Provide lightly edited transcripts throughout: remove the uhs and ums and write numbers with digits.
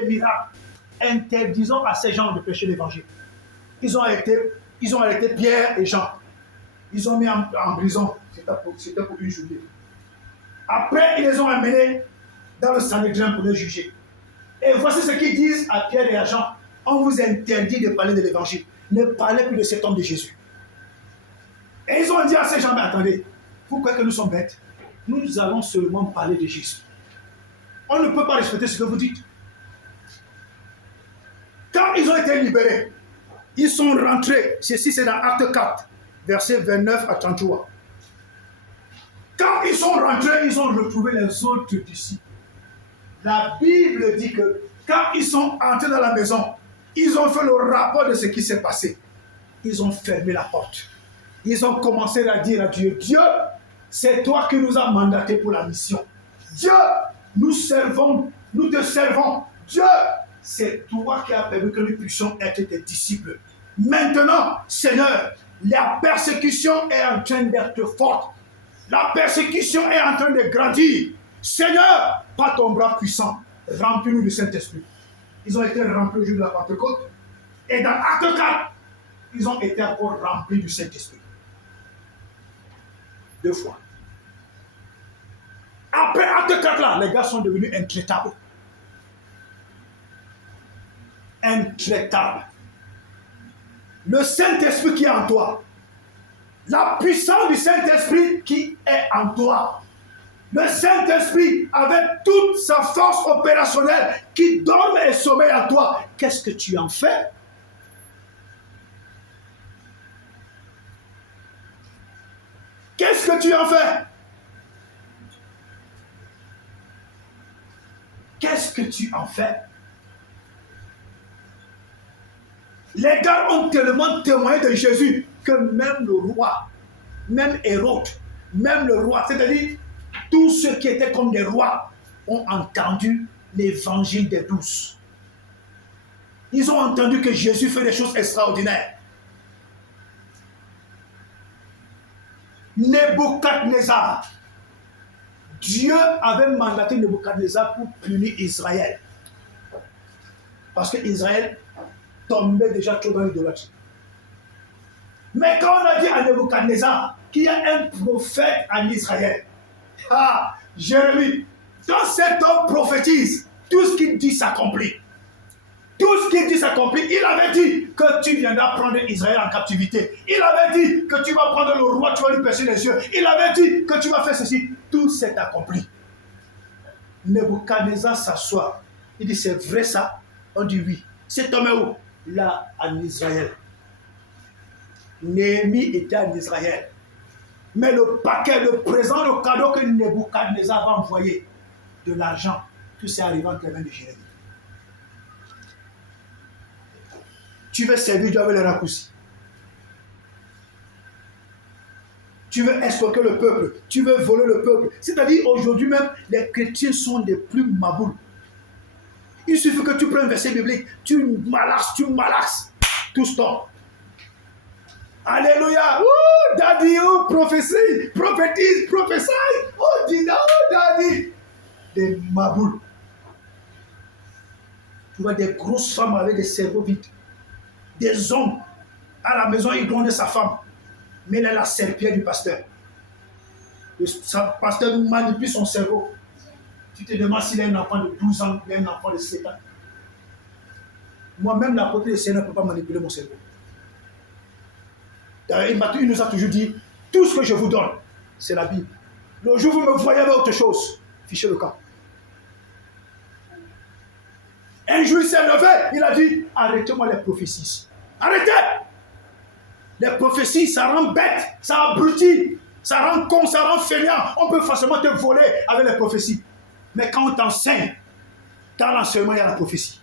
les miracles, interdisant à ces gens de prêcher l'évangile. Ils ont arrêté Pierre et Jean. Ils ont mis en prison. C'était pour une journée. Après, ils les ont amenés dans le Sanhédrin pour les juger. Et voici ce qu'ils disent à Pierre et à Jean. On vous interdit de parler de l'évangile. Ne parlez plus de cet homme de Jésus. Et ils ont dit à ces gens, mais attendez, vous croyez que nous sommes bêtes? Nous allons seulement parler de Jésus. On ne peut pas respecter ce que vous dites. Quand ils ont été libérés, ils sont rentrés. Ceci, c'est dans Acte 4, versets 29 à 33. Quand ils sont rentrés, ils ont retrouvé les autres disciples. La Bible dit que quand ils sont entrés dans la maison, ils ont fait le rapport de ce qui s'est passé. Ils ont fermé la porte. Ils ont commencé à dire à Dieu, Dieu, c'est toi qui nous as mandatés pour la mission. Dieu, nous te servons. Dieu, c'est toi qui as permis que nous puissions être tes disciples. Maintenant, Seigneur, la persécution est en train d'être forte. La persécution est en train de grandir. Seigneur, par ton bras puissant, remplis-nous du Saint-Esprit. Ils ont été remplis au jour de la Pentecôte. Et dans Acte 4, ils ont été encore remplis du Saint-Esprit. 2 fois. Après Acte 4 là, les gars sont devenus intraitables. Intraitables. Le Saint-Esprit qui est en toi, la puissance du Saint-Esprit qui est en toi, le Saint-Esprit avec toute sa force opérationnelle qui dorme et sommeille en toi, qu'est-ce que tu en fais? Qu'est-ce que tu en fais? Qu'est-ce que tu en fais? Les gars ont tellement témoigné de Jésus que même le roi, même Hérode, même le roi, c'est-à-dire tous ceux qui étaient comme des rois, ont entendu l'évangile des 12. Ils ont entendu que Jésus fait des choses extraordinaires. Nebuchadnezzar, Dieu avait mandaté Nebuchadnezzar pour punir Israël. Parce que Israël tombait déjà trop dans l'idolâtrie. Mais quand on a dit à Nebuchadnezzar qu'il y a un prophète en Israël, Jérémie, quand cet homme prophétise, tout ce qu'il dit s'accomplit. Tout ce qu'il dit s'accomplit. Il avait dit que tu viendras prendre Israël en captivité. Il avait dit que tu vas prendre le roi, tu vas lui percer les yeux. Il avait dit que tu vas faire ceci. Tout s'est accompli. Nebuchadnezzar s'assoit. Il dit, c'est vrai ça? On dit oui. Cet homme est où? Là, en Israël. Néhémie était en Israël. Mais le paquet, le présent, le cadeau que Nebuchadnezzar va envoyer, de l'argent, tout c'est arrivé entre les mains de Jérémie. Tu veux servir Dieu avec les raccourcis. Tu veux escroquer le peuple. Tu veux voler le peuple. C'est-à-dire, aujourd'hui même, les chrétiens sont des plus maboules. Il suffit que tu prennes un verset biblique, tu malaxes, tout stop. Alléluia. Oh, daddy, oh, prophétie, prophétise, prophétie. Oh, Dina, oh, daddy. Des maboules. Tu vois des grosses femmes avec des cerveaux vides. Des hommes. À la maison, il grondait sa femme. Mais elle est la serpillère du pasteur. Le pasteur manipule son cerveau. Tu te demandes s'il a un enfant de 12 ans ou un enfant de 7 ans. Moi-même, l'apôtre du Seigneur ne peut pas manipuler mon cerveau. D'ailleurs, il nous a toujours dit, tout ce que je vous donne, c'est la Bible. Le jour où vous me voyez avec autre chose, fichez le camp. Un jour, il s'est levé, il a dit, arrêtez-moi les prophéties. Arrêtez! Les prophéties, ça rend bête, ça abrutit, ça rend con, ça rend fainéant. On peut facilement te voler avec les prophéties. Mais quand on t'enseigne, dans l'enseignement, il y a la prophétie.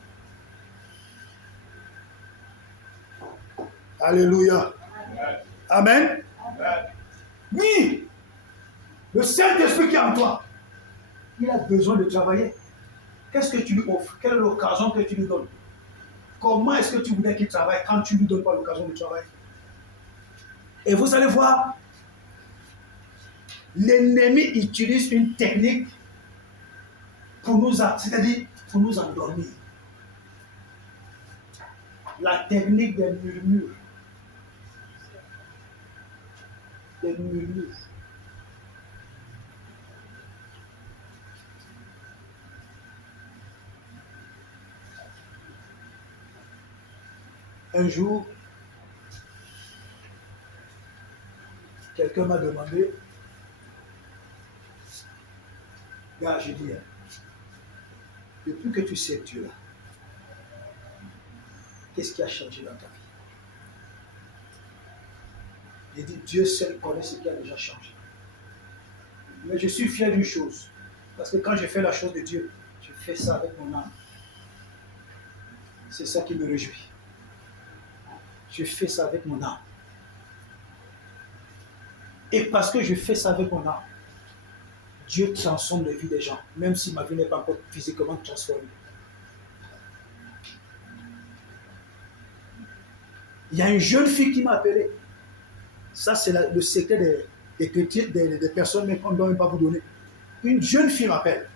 Alléluia. Amen. Amen. Oui. Le Saint-Esprit qui est en toi, il a besoin de travailler. Qu'est-ce que tu lui offres? Quelle est l'occasion que tu lui donnes? Comment est-ce que tu voudrais qu'il travaille quand tu ne lui donnes pas l'occasion de travailler? Et vous allez voir, l'ennemi utilise une technique pour nous, c'est-à-dire pour nous endormir. La technique des murmures. Des murmures. Un jour, quelqu'un m'a demandé, gars, j'ai dit, depuis que tu sais Dieu là, qu'est-ce qui a changé dans ta vie? J'ai dit, Dieu seul connaît ce qui a déjà changé. Mais je suis fier d'une chose, parce que quand je fais la chose de Dieu, je fais ça avec mon âme. C'est ça qui me réjouit. Je fais ça avec mon âme. Et parce que je fais ça avec mon âme, Dieu transforme les vies des gens, même si ma vie n'est pas encore physiquement transformée. Il y a une jeune fille qui m'a appelé. Ça, c'est le secret des personnes, mais qu'on ne doit même pas vous donner. Une jeune fille m'appelle.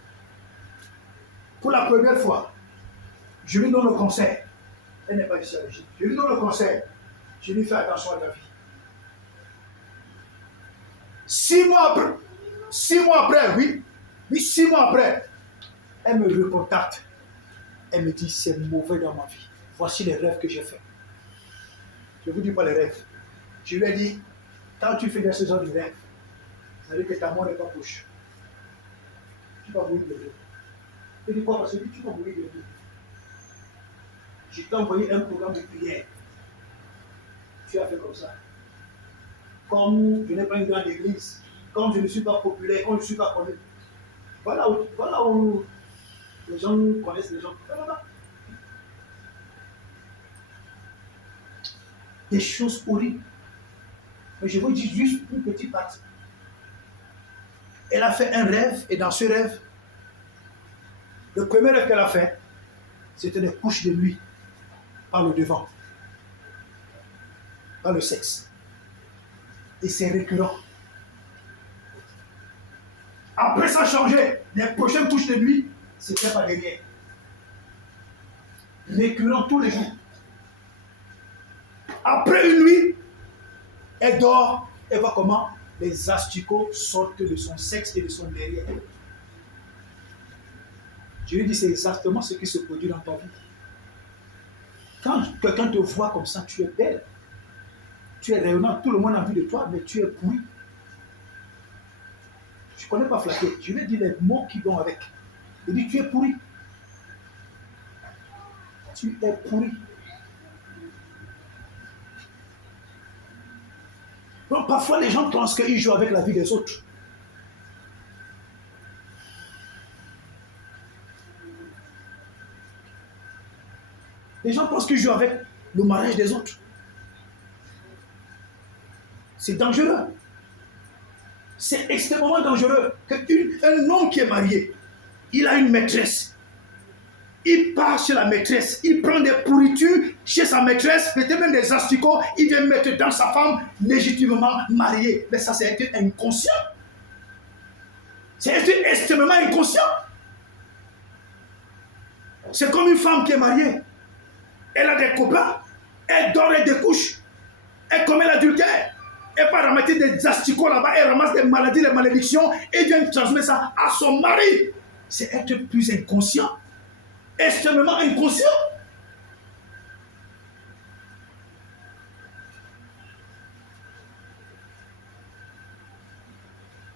Pour la première fois, je lui donne le conseil. Elle n'est pas ici à l'Égypte. Je lui donne le conseil. Je lui fais attention à ta vie. 6 mois après, oui, 6 mois après, elle me recontacte. Elle me dit, c'est mauvais dans ma vie. Voici les rêves que j'ai faits. Je ne vous dis pas les rêves. Je lui ai dit, quand tu fais des saisons de rêve, ça veut dire que ta mort n'est pas proche. Tu vas mourir bientôt. Je dis quoi? Parce que tu vas mourir bientôt. Je t'ai envoyé un programme de prière. Tu as fait comme ça. Comme je n'ai pas une grande église, comme je ne suis pas populaire, comme je ne suis pas connu. Voilà où les gens connaissent les gens. Voilà. Des choses horribles. Mais je vous dis juste une petite partie. Elle a fait un rêve, et dans ce rêve, le premier rêve qu'elle a fait, c'était des couches de nuit par le devant, par le sexe. Et c'est récurrent. Après ça a changé. Les prochaines couches de nuit, c'était pas derrière. Récurrent tous les jours. Après une nuit, elle dort, elle voit comment les asticots sortent de son sexe et de son derrière. Je lui dis, c'est exactement ce qui se produit dans ta vie. Quand quelqu'un te voit comme ça, tu es belle. Tu es rayonnant, tout le monde a envie de toi, mais tu es pourri. Je ne connais pas flatter. Je lui ai dit les mots qui vont avec. Il dit, tu es pourri. Tu es pourri. Donc parfois les gens pensent qu'ils jouent avec la vie des autres. Les gens pensent qu'ils jouent avec le mariage des autres. C'est dangereux. C'est extrêmement dangereux qu'un homme qui est marié, il a une maîtresse. Il part chez la maîtresse, il prend des pourritures chez sa maîtresse, peut-être même des asticots, il vient mettre dans sa femme légitimement mariée. Mais ça, c'est inconscient. C'est extrêmement inconscient. C'est comme une femme qui est mariée. Elle a des copains, elle dort et découche, elle commet l'adultère. Elle part ramasser des asticots là-bas, elle ramasse des maladies, des malédictions, et vient transmettre ça à son mari. C'est être plus inconscient. Extrêmement inconscient.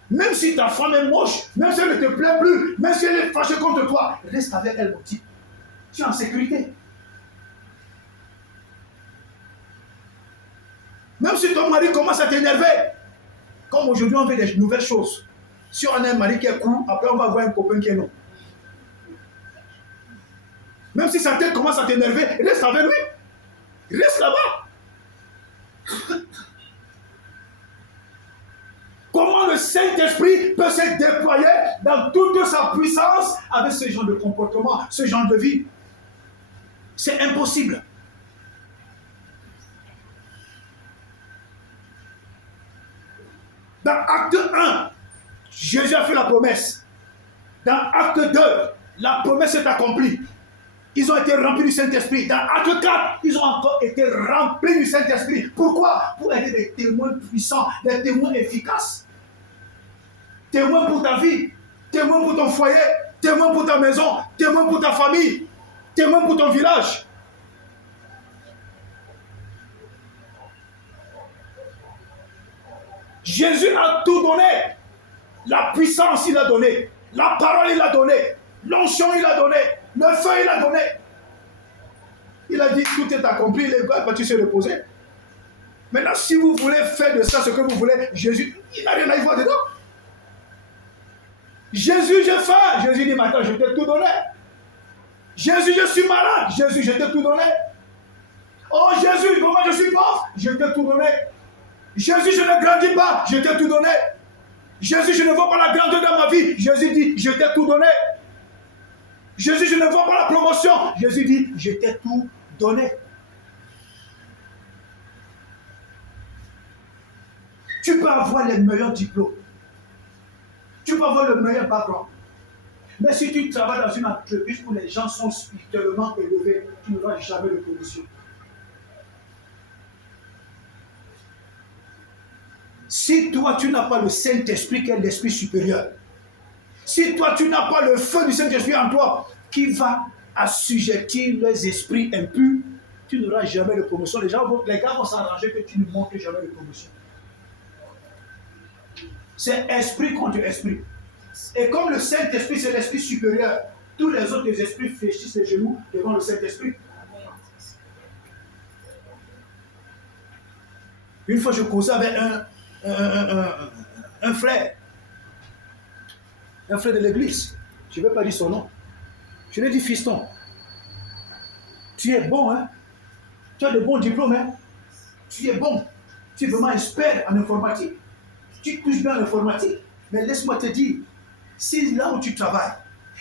Même si ta femme est moche, même si elle ne te plaît plus, même si elle est fâchée contre toi, reste avec elle, mon petit. Tu es en sécurité. Même si ton mari commence à t'énerver, comme aujourd'hui on fait des nouvelles choses. Si on a un mari qui est cool, après on va voir un copain qui est non. Même si sa tête commence à t'énerver, reste avec lui. Reste là-bas. Comment le Saint-Esprit peut se déployer dans toute sa puissance avec ce genre de comportement, ce genre de vie? C'est impossible. Dans Acte 1, Jésus a fait la promesse. Dans Acte 2, la promesse est accomplie. Ils ont été remplis du Saint-Esprit. Dans Actes 4, ils ont encore été remplis du Saint-Esprit. Pourquoi? Pour être des témoins puissants, des témoins efficaces. Témoins pour ta vie, témoins pour ton foyer, témoins pour ta maison, témoins pour ta famille, témoins pour ton village. Jésus a tout donné. La puissance, il a donné. La parole, il a donné. L'onction, il a donné. Le feu, il a donné. Il a dit, tout est accompli, les gars peuvent se reposer. Maintenant, si vous voulez faire de ça ce que vous voulez, Jésus, il n'a rien à y voir dedans. Jésus, j'ai faim. Jésus dit, maintenant, je t'ai tout donné. Jésus, je suis malade. Jésus, je t'ai tout donné. Oh Jésus, comment je suis pauvre? Je t'ai tout donné. Jésus, je ne grandis pas. Je t'ai tout donné. Jésus, je ne vois pas la grandeur dans ma vie. Jésus dit, je t'ai tout donné. Jésus, je ne vois pas la promotion. Jésus dit, je t'ai tout donné. Tu peux avoir les meilleurs diplômes. Tu peux avoir le meilleur background. Mais si tu travailles dans une entreprise où les gens sont spirituellement élevés, tu n'auras jamais de promotion. Si toi, tu n'as pas le Saint-Esprit qui est l'Esprit supérieur, si toi, tu n'as pas le feu du Saint-Esprit en toi, qui va assujettir les esprits impurs, tu n'auras jamais de promotion. Les gars vont s'arranger que tu ne montres jamais de promotion. C'est esprit contre esprit. Et comme le Saint-Esprit, c'est l'Esprit supérieur, tous les autres esprits fléchissent les genoux devant le Saint-Esprit. Une fois, je causais avec un frère de l'église. Je ne vais pas dire son nom. Je lui ai dit, fiston, tu es bon, hein? Tu as de bons diplômes, hein? Tu es bon. Tu es vraiment expert en informatique. Tu touches bien l'informatique. Mais laisse-moi te dire, si là où tu travailles,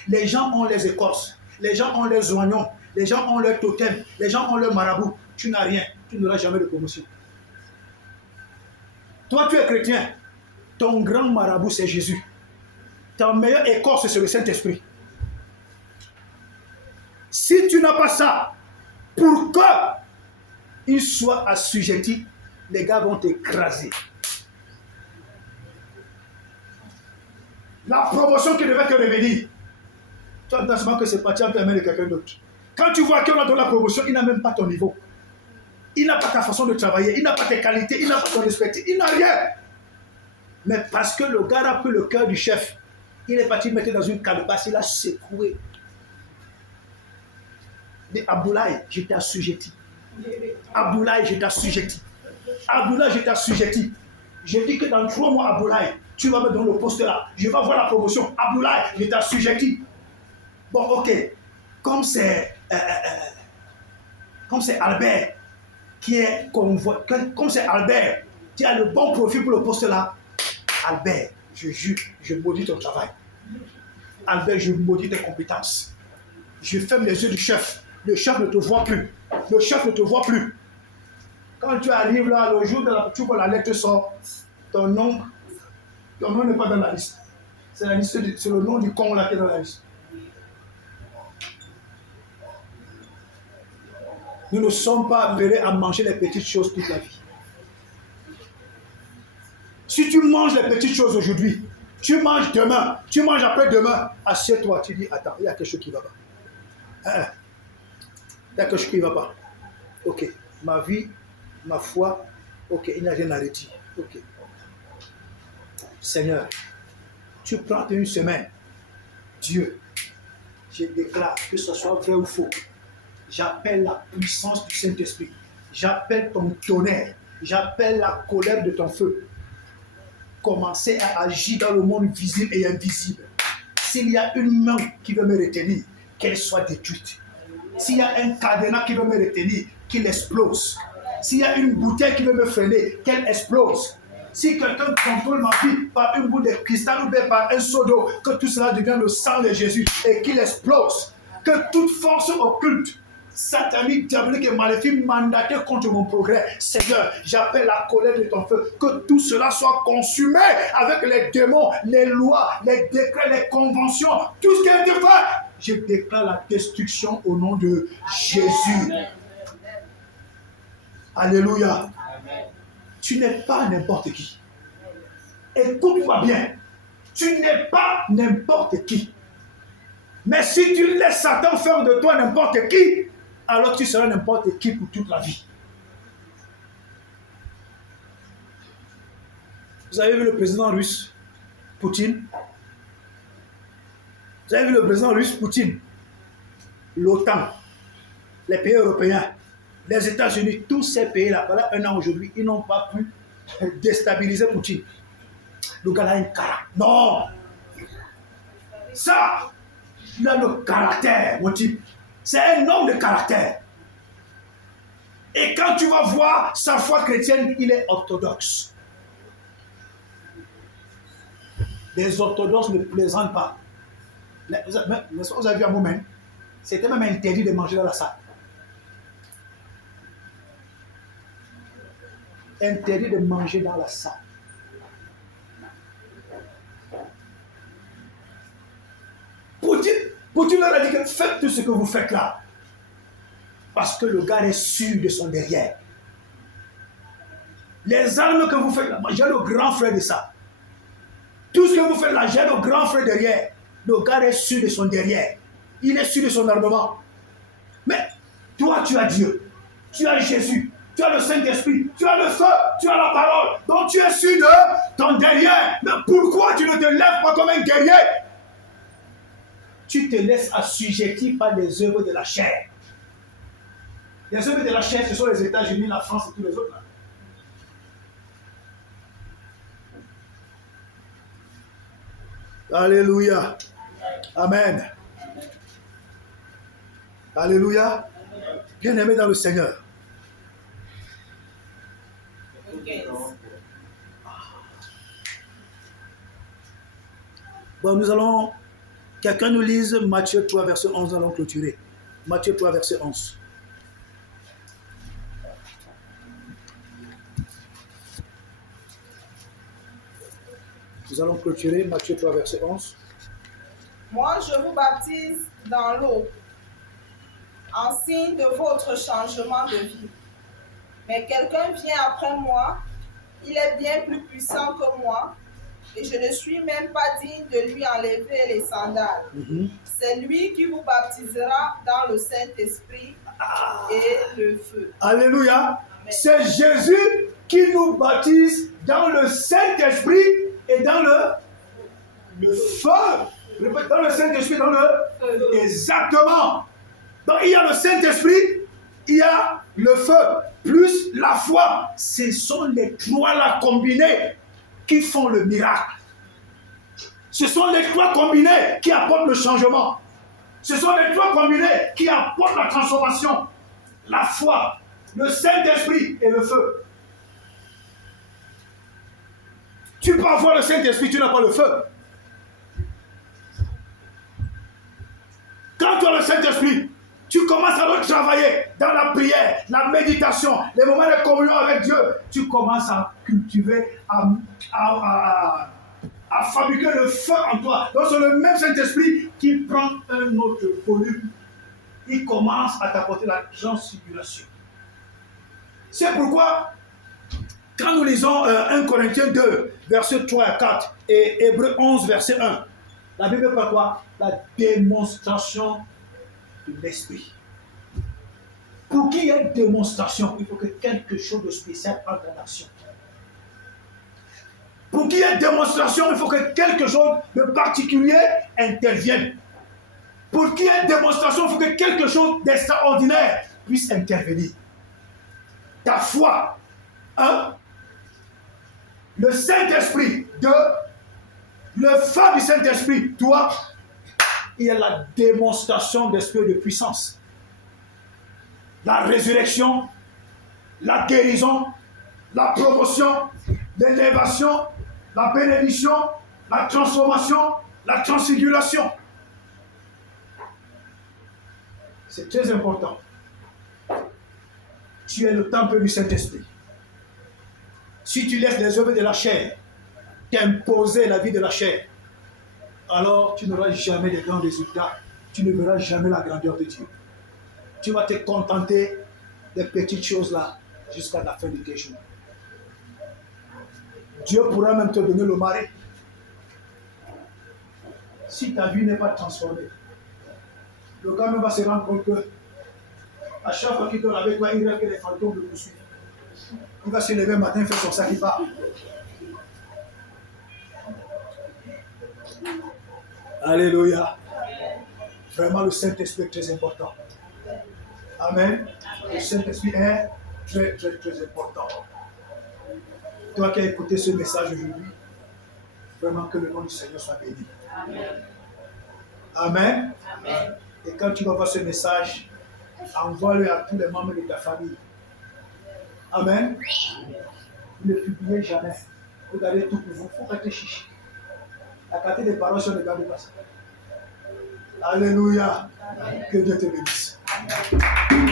les gens ont les écorces, les gens ont les oignons, les gens ont leur totem, les gens ont leur marabout, tu n'as rien, tu n'auras jamais de promotion. Toi, tu es chrétien, ton grand marabout, c'est Jésus. Ta meilleure écorce, c'est le Saint-Esprit. Si tu n'as pas ça, pour qu'il soit assujetti, les gars vont t'écraser. La promotion qui devait te revenir, tu as l'impression que c'est parti entre les mains de quelqu'un d'autre. Quand tu vois qu'on a donné la promotion, il n'a même pas ton niveau. Il n'a pas ta façon de travailler, il n'a pas tes qualités, il n'a pas ton respect, il n'a rien. Mais parce que le gars a pris le cœur du chef, il est parti mettre dans une calebasse, il a secoué. Mais Abdoulaye, je t'ai assujetti. Abdoulaye, je t'ai assujetti. Abdoulaye, je t'ai assujetti. J'ai dit que dans 3 mois, Abdoulaye, tu vas me donner le poste là. Je vais avoir la promotion. Abdoulaye, je t'ai assujetti. Bon, ok. Comme c'est Albert qui est convoité, comme c'est Albert qui a le bon profil pour le poste là, Albert, je jure, je maudis ton travail. Albert, je maudis tes compétences. Je ferme les yeux du chef. Le chef ne te voit plus. Le chef ne te voit plus. Quand tu arrives là, le jour de tu vois la lettre sort, ton nom n'est pas dans la liste. C'est le nom du con là qui est dans la liste. Nous ne sommes pas appelés à manger les petites choses toute la vie. Si tu manges les petites choses aujourd'hui, tu manges demain, tu manges après-demain, assieds-toi, tu dis, attends, il y a quelque chose qui ne va pas. Il y a quelque chose qui ne va pas. Ok, ma vie, ma foi, ok, il n'y a rien à redire. Ok. Seigneur, tu prends une semaine. Dieu, je déclare que ce soit vrai ou faux. J'appelle la puissance du Saint-Esprit. J'appelle ton tonnerre. J'appelle la colère de ton feu. Commencez à agir dans le monde visible et invisible. S'il y a une main qui veut me retenir, qu'elle soit détruite. S'il y a un cadenas qui veut me retenir, qu'il explose. S'il y a une bouteille qui veut me freiner, qu'elle explose. Si quelqu'un contrôle ma vie par une boule de cristal ou bien par un seau d'eau, que tout cela devienne le sang de Jésus et qu'il explose. Que toute force occulte, satanique, diabolique et maléfique mandatée contre mon progrès, Seigneur, j'appelle la colère de ton feu, que tout cela soit consumé avec les démons, les lois, les décrets, les conventions, tout ce qui est été fait je déclare la destruction au nom de Jésus. Alléluia. Tu n'es pas n'importe qui. Écoute-moi bien. Tu n'es pas n'importe qui. Mais si tu laisses Satan faire de toi n'importe qui, alors tu seras n'importe qui pour toute la vie. Vous avez vu le président russe, Poutine? Vous avez vu le président russe, Poutine? L'OTAN, les pays européens, les États-Unis, tous ces pays-là, voilà un an aujourd'hui, ils n'ont pas pu déstabiliser Poutine. Le gars a un caractère. Non! Ça, il a le caractère, mon type. C'est un homme de caractère. Et quand tu vas voir sa foi chrétienne, il est orthodoxe. Les orthodoxes ne plaisantent pas. Vous avez vu un moment, c'était même interdit de manger dans la salle. Interdit de manger dans la salle. Poutine leur a dit que faites tout ce que vous faites là. Parce que le gars est sûr de son derrière. Les armes que vous faites là, j'ai le grand frère de ça. Tout ce que vous faites là, j'ai le grand frère derrière. Le gars est sûr de son derrière. Il est sûr de son armement. Mais toi, tu as Dieu. Tu as Jésus. Tu as le Saint-Esprit. Tu as le feu. Tu as la parole. Donc tu es sûr de ton derrière. Mais pourquoi tu ne te lèves pas comme un guerrier? Tu te laisses assujettir par les œuvres de la chair. Les œuvres de la chair, ce sont les États-Unis, la France et tous les autres. Alléluia. Amen. Alléluia. Bien-aimé dans le Seigneur. Bon, nous allons... Quelqu'un nous lise Matthieu 3, verset 11, nous allons clôturer. Matthieu 3, verset 11. Nous allons clôturer Matthieu 3, verset 11. Moi, je vous baptise dans l'eau, en signe de votre changement de vie. Mais quelqu'un vient après moi, il est bien plus puissant que moi, et je ne suis même pas digne de lui enlever les sandales. C'est lui qui vous baptisera dans le Saint-Esprit et le feu. Alléluia. C'est Jésus qui nous baptise dans le Saint-Esprit et dans le feu. Dans le Saint-Esprit, dans le feu. Exactement. Donc il y a le Saint-Esprit, il y a le feu, plus la foi. Ce sont les trois là combinés qui font le miracle. Ce sont les trois combinés qui apportent le changement. Ce sont les trois combinés qui apportent la transformation. La foi, le Saint-Esprit et le feu. Tu peux avoir le Saint-Esprit, tu n'as pas le feu. Quand tu as le Saint-Esprit, tu commences à le travailler dans la prière, la méditation, les moments de communion avec Dieu. Tu commences à cultiver, à fabriquer le feu en toi. Donc c'est le même Saint-Esprit qui prend un autre volume. Il commence à t'apporter la transfiguration. C'est pourquoi, quand nous lisons 1 Corinthiens 2, versets 3 à 4, et Hébreux 11, verset 1, la Bible parle quoi? La démonstration de l'Esprit. Pour qu'il y ait une démonstration, il faut que quelque chose de spécial entre en action. Pour qu'il y ait une démonstration, il faut que quelque chose de particulier intervienne. Pour qu'il y ait une démonstration, il faut que quelque chose d'extraordinaire puisse intervenir. Ta foi, un, le Saint-Esprit, deux, le feu du Saint-Esprit, toi, il y a la démonstration d'esprit de puissance. La résurrection, la guérison, la promotion, l'élévation, la bénédiction, la transformation, la transfiguration. C'est très important. Tu es le temple du Saint-Esprit. Si tu laisses les œuvres de la chair t'imposer la vie de la chair, alors tu n'auras jamais de grands résultats tu ne verras jamais la grandeur de Dieu. Tu vas te contenter des petites choses là jusqu'à la fin de tes jours. Dieu pourra même te donner le mari. Si ta vie n'est pas transformée, le gars même va se rendre compte que à chaque fois qu'il dort avec toi, il rêve que les fantômes le poursuivent. Il va se lever le matin, faire son sac, il part. Alléluia. Vraiment, le Saint-Esprit est très important. Amen. Le Saint-Esprit est très, très, très important. Toi qui as écouté ce message aujourd'hui, vraiment que le nom du Seigneur soit béni. Amen. Amen. Et quand tu vas voir ce message, envoie-le à tous les membres de ta famille. Amen. Ne publiez jamais. Regardez tout pour vous. Il faut être chichi. La qualité des paroles sur le gars de passe. Alléluia. Amen. Que Dieu te bénisse. Amen.